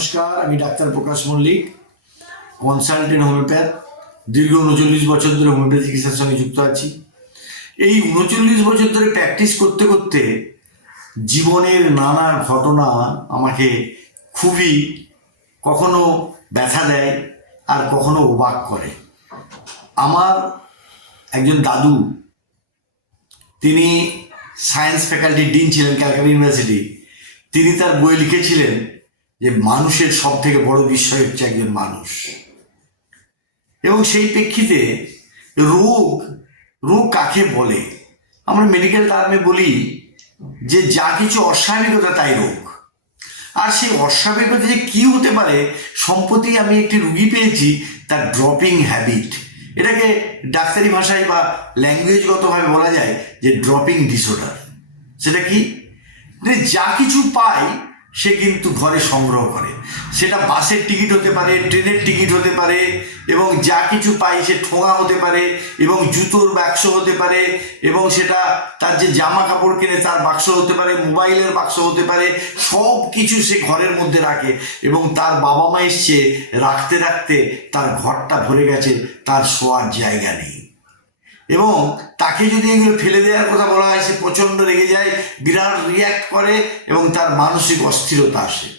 নমস্কার, আমি doctor Prakash Mallick consultant homeopath দীর্ঘ উনচল্লিশ বছর ধরে হোমিওপ্যাথি চিকিৎসার সঙ্গে যুক্ত আছি। এই উনচল্লিশ বছর ধরে প্র্যাকটিস করতে করতে জীবনের নানা ঘটনা আমাকে খুবই কখনো ব্যথা দেয় আর কখনো অবাক করে। আমার একজন দাদু, তিনি সায়েন্স ফ্যাকাল্টি ডিন ছিলেন, ক্যালকাটা ইউনিভার্সিটি তিনি তার বই লিখেছিলেন। যে মানুষের সব থেকে বড় বিষয় হচ্ছে একজন মানুষ। এবং সেই প্রেক্ষিতে রোগ রোগ কাকে বলে? আমরা মেডিকেল টার্মে বলি যে যা কিছু অস্বাভাবিকতা তাই রোগ। আর সেই অস্বাভাবিকতা যে কী হতে পারে, সম্প্রতি আমি একটি রুগী পেয়েছি, তার ড্রপিং হ্যাবিট এটাকে ডাক্তারি ভাষায় বা ল্যাঙ্গুয়েজগতভাবে বলা যায় যে ড্রপিং ডিসঅর্ডার সেটা কি? যে কিছু পায় সে কিন্তু ঘরে সংগ্রহ করে। সেটা বাসের টিকিট হতে পারে, ট্রেনের টিকিট হতে পারে, এবং যা কিছু পায় সে ঠোঙা হতে পারে, এবং জুতোর বাক্স হতে পারে, এবং সেটা তার যে জামা কাপড় কেনে তার বাক্স হতে পারে, মোবাইলের বাক্স হতে পারে, সব কিছু সে ঘরের মধ্যে রাখে, এবং তার বাবা মা এসছে রাখতে রাখতে তার ঘরটা ভরে গেছে, তার শোয়ার জায়গা নেই। এবং তাকে যদি এগুলো ফেলে দেওয়ার কথা বলা হয়, সে প্রচণ্ড রেগে যায়, বিরাট রিয়্যাক্ট করে এবং তার মানসিক অস্থিরতা আসে।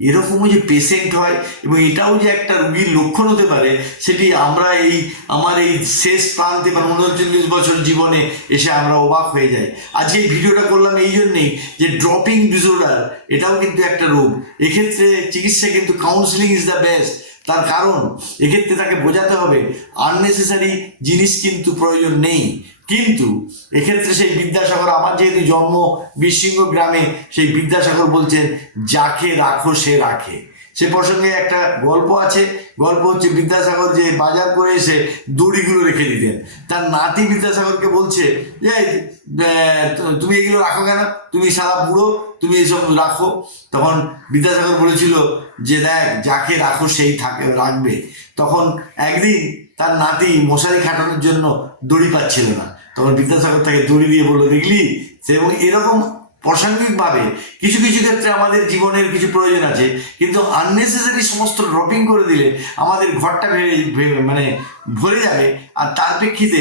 এরকমও যে পেশেন্ট হয় এবং এটাও যে একটা রুগীর লক্ষণ হতে পারে, সেটি আমরা এই, আমার এই শেষ প্রান্তে বা উনচল্লিশ বছর জীবনে এসে আমরা অবাক হয়ে যাই। আজকে এই ভিডিওটা করলাম এই জন্যেই যে ড্রপিং ডিসঅর্ডার এটাও কিন্তু একটা রোগ। এক্ষেত্রে চিকিৎসা কিন্তু কাউন্সিলিং ইজ দ্য বেস্ট তার কারণ, এক্ষেত্রে তাকে বোঝাতে হবে আননেসেসারি জিনিস কিন্তু প্রয়োজন নেই। কিন্তু, এক্ষেত্রে সেই বিদ্যাসাগর, আমার যেহেতু জন্ম বিশৃঙ্গ গ্রামে, সেই বিদ্যাসাগর বলছেন, যাকে রাখো সে রাখে। সে প্রসঙ্গে একটা গল্প আছে। গল্প হচ্ছে বিদ্যাসাগর যে বাজার করে এসে দড়িগুলো রেখে দিতেন। তার নাতি বিদ্যাসাগরকে বলছে যে তুমি এগুলো রাখো কেন? তুমি সারা বুড়ো, তুমি এইসব রাখো। তখন বিদ্যাসাগর বলেছিল যে, দেখ, যাকে রাখো সেই থাকে, রাখবে। তখন একদিন তার নাতি মশারি খাটানোর জন্য দড়ি পাচ্ছিল না। তখন বিদ্যাসাগর তাকে দড়ি দিয়ে বলল, দেখলি? সে এবং এরকম প্রাসঙ্গিকভাবে কিছু কিছু ক্ষেত্রে আমাদের জীবনের কিছু প্রয়োজন আছে, কিন্তু আননেসেসারি সমস্ত ড্রপিং করে দিলে আমাদের ঘরটা মানে ভরে যাবে, আর তার প্রেক্ষিতে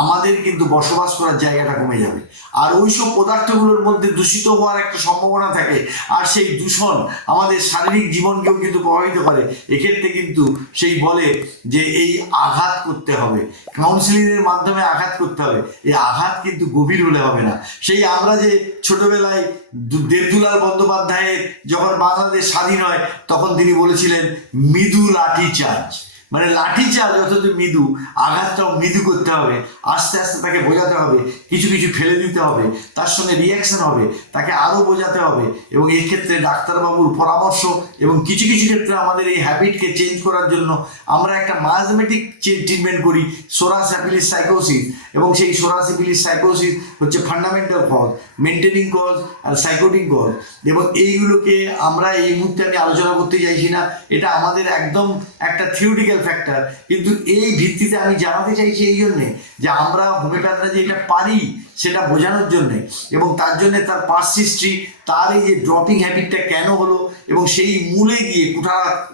আমাদের কিন্তু বসবাস করার জায়গাটা কমে যাবে। আর ওইসব পদার্থগুলোর মধ্যে দূষিত হওয়ার একটা সম্ভাবনা থাকে, আর সেই দূষণ আমাদের শারীরিক জীবনকেও কিন্তু প্রভাবিত করে। এক্ষেত্রে কিন্তু সেই বলে যে এই আঘাত করতে হবে কাউন্সিলিংয়ের মাধ্যমে আঘাত করতে হবে, এই আঘাত কিন্তু গভীর হলে হবে না। সেই আমরা যে ছোটবেলায় দু- দেবদুলাল বন্দ্যোপাধ্যায়ের যখন বাংলাদেশ স্বাধীন হয় তখন তিনি বলেছিলেন মৃদু লাঠি চার্জ। মানে লাঠি চাল অথচ মৃদু, আঘাতটাও মৃদু করতে হবে, আস্তে আস্তে তাকে বোঝাতে হবে, কিছু কিছু ফেলে দিতে হবে, তার সঙ্গে রিয়াকশন হবে, তাকে আরও বোঝাতে হবে এবং এই ক্ষেত্রে ডাক্তারবাবুর পরামর্শ এবং কিছু কিছু ক্ষেত্রে আমাদের এই হ্যাবিটকে চেঞ্জ করার জন্য আমরা একটা মায়াজমেটিক ট্রিটমেন্ট করি সোরাস অ্যাপিলিস সাইকোসিস এবং সেই সোরাস অ্যাপিলিস সাইকোসিস হচ্ছে ফান্ডামেন্টাল কজ মেনটেনিং কজ আর সাইকোটিক কজ এবং এইগুলোকে আমরা এই মুহূর্তে আমি আলোচনা করতে চাইছি না, এটা আমাদের একদম একটা থিওরিটিক্যাল ফ্যাক্টর কিন্তু এই ভিত্তিতে আমি জানাতে চাইছি এই জন্যে যে আমরা হোমিওপ্যাথরা যে এটা পারি সেটা বোঝানোর জন্যে এবং তার জন্যে তার পাস হিস্ট্রি, তার এই যে ড্রপিং হ্যাবিটটা কেন হলো এবং সেই মূলে গিয়ে কুঠারাঘাত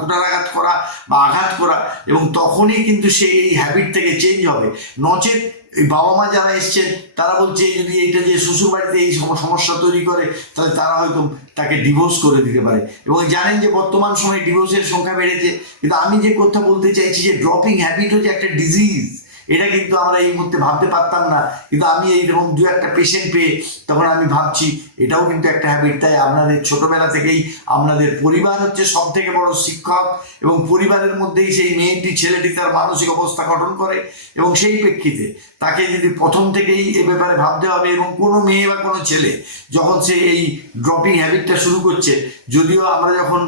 কুঠারাঘাত করা বা আঘাত করা এবং তখনই কিন্তু সেই এই হ্যাবিট থেকে চেঞ্জ হবে। নচেত এই বাবা মা যারা এসছেন, তারা বলছে, যদি এইটা যে শ্বশুর বাড়িতে এই সম- সমস্যা তৈরি করে, তাহলে তারা হয়তো তাকে ডিভোর্স করে দিতে পারে। এবং জানেন যে বর্তমান সময়ে ডিভোর্সের সংখ্যা বেড়েছে, কিন্তু আমি যে কথা বলতে চাইছি যে ড্রপিং হ্যাবিট হচ্ছে একটা ডিজিজ এটা কিন্তু আমরা এই মুহূর্তে ভাবতে পারতাম না। কিন্তু আমি এইরকম দু একটা পেশেন্ট পেয়ে তখন আমি ভাবছি, এটাও কিন্তু একটা হ্যাবিট তাই আপনাদের ছোটবেলা থেকেই আপনাদের পরিবার হচ্ছে সব থেকে বড় শিক্ষক এবং পরিবারের মধ্যেই সেই মেয়েটি, ছেলেটি তার মানসিক অবস্থা গঠন করে এবং সেই প্রেক্ষিতে তাকে যদি প্রথম থেকেই এ ব্যাপারে ভাবতে হবে এবং কোনো মেয়ে বা কোনো ছেলে যখন সে এই ড্রপিং হ্যাবিটটা শুরু করছে, যদিও আমরা যখন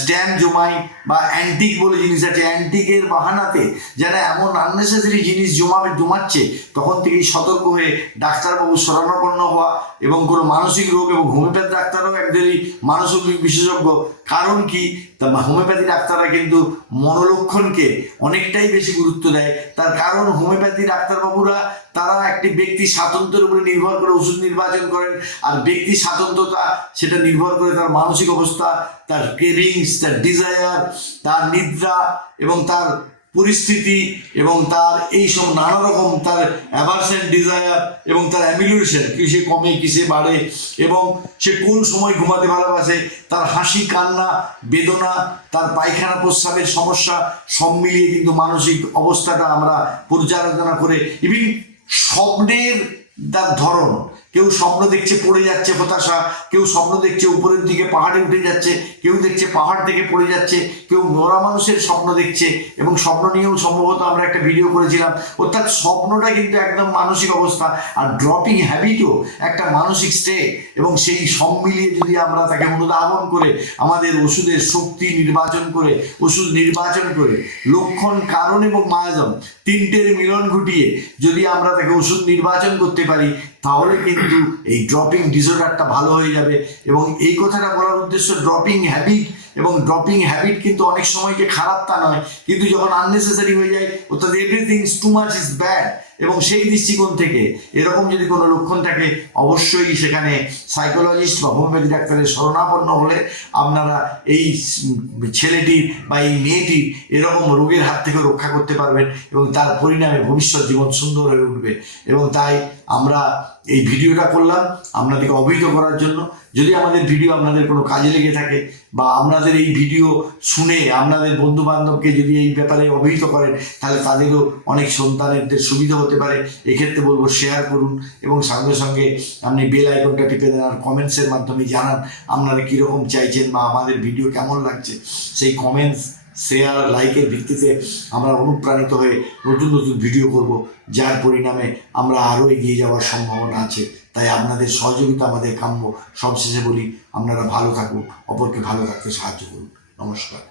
স্ট্যাম্প জমাই বা অ্যান্টিক বলে জিনিস আছে অ্যান্টিকের বাহানাতে যারা এমন আননেসেসারি জিনিস জমাবে জমাচ্ছে তখন থেকেই সতর্ক হয়ে ডাক্তারবাবু শরণাপন্ন হওয়া এবং কোনো মানসিক রোগ এবং হোমিওপ্যাথি ডাক্তারও একজনই মানসিক বিশেষজ্ঞ। কারণ কি? তা হোমিওপ্যাথি ডাক্তাররা কিন্তু মনোলক্ষণকে অনেকটাই বেশি গুরুত্ব দেয়। তার কারণ হোমিওপ্যাথি ডাক্তারবাবুরা, তারা একটি ব্যক্তি স্বাতন্ত্র্যের উপরে নির্ভর করে ওষুধ নির্বাচন করেন আর ব্যক্তি স্বাতন্ত্রতা সেটা নির্ভর করে তার মানসিক অবস্থা, তার ক্রেভিংস, তার ডিজায়ার, তার নিদ্রা এবং তার পরিস্থিতি এবং তার এই সব নানা রকম তার অ্যাভারশন ডিজায়ার এবং তার অ্যামিলিউশন কিসে কমে কিসে বাড়ে এবং সে কোন সময় ঘুমাতে ভালোবাসে, তার হাসি, কান্না, বেদনা, তার পায়খানা, প্রস্রাবের সমস্যা সব মিলিয়ে কিন্তু মানসিক অবস্থাটা আমরা পর্যালোচনা করে ইভিন স্বপ্নের তার ধরন কেউ স্বপ্ন দেখছে পড়ে যাচ্ছে হতাশা, কেউ স্বপ্ন দেখছে উপরের দিকে পাহাড়ে উঠে যাচ্ছে, কেউ দেখছে পাহাড় থেকে পড়ে যাচ্ছে, কেউ মরা মানুষের স্বপ্ন দেখছে এবং স্বপ্ন নিয়েও সম্ভবত আমরা একটা ভিডিও করেছিলাম। অর্থাৎ স্বপ্নটা কিন্তু একদম মানসিক অবস্থা আর ড্রপিং হ্যাবিটও একটা মানসিক স্টেট এবং সেই সব মিলিয়ে যদি আমরা তাকে অনুধাবন করে, আমাদের ওষুধের শক্তি নির্বাচন করে, ওষুধ নির্বাচন করে, লক্ষণ, কারণ এবং মায়াজম তিনটের মিলন ঘটিয়ে যদি আমরা তাকে ওষুধ নির্বাচন করতে পারি তাহলে কিন্তু এই ড্রপিং ডিসঅর্ডারটা ভালো হয়ে যাবে। এবং এই কথাটা বলার উদ্দেশ্য ড্রপিং হ্যাবিট এবং ড্রপিং হ্যাবিট কিন্তু অনেক সময় যে খারাপ তা নয়। কিন্তু যখন আননেসেসারি হয়ে যায়, অর্থাৎ everything too much is bad এবং সেই দৃষ্টিকোণ থেকে, এরকম যদি কোনো লক্ষণ থাকে, অবশ্যই সেখানে সাইকোলজিস্ট বা হোমিওপ্যাথি ডাক্তারের শরণাপন্ন হলে আপনারা এই ছেলেটির বা এই মেয়েটির এরকম রোগের হাত থেকে রক্ষা করতে পারবেন এবং তার পরিণামে ভবিষ্যৎ জীবন সুন্দর হয়ে উঠবে। এবং তাই আমরা এই ভিডিওটা করলাম আপনাদেরকে অবহিত করার জন্য। যদি আমাদের ভিডিও আপনাদের কোনো কাজে লেগে থাকে বা আপনাদের এই ভিডিও শুনে আপনাদের বন্ধু বান্ধবকে যদি এই ব্যাপারে অবহিত করেন, তাহলে তাদেরও অনেক সন্তানেরদের সুবিধা হতে পারে, এক্ষেত্রে বলব শেয়ার করুন এবং সঙ্গে সঙ্গে আপনি বেল আইকনটা টিপে দেন আর কমেন্টসের মাধ্যমে জানান আপনারা কীরকম চাইছেন বা আমাদের ভিডিও কেমন লাগছে। সেই কমেন্টস শেয়ার লাইকের ভিত্তিতে আমরা অনুপ্রাণিত হয়ে নতুন নতুন ভিডিও করব, যার পরিণামে আমরা আরও এগিয়ে যাওয়ার সম্ভাবনা আছে। তাই আপনাদের সহযোগিতা আমাদের কাম্য। সবশেষে বলি, আপনারা ভালো থাকুন, অপরকে ভালো থাকতে সাহায্য করুন। নমস্কার।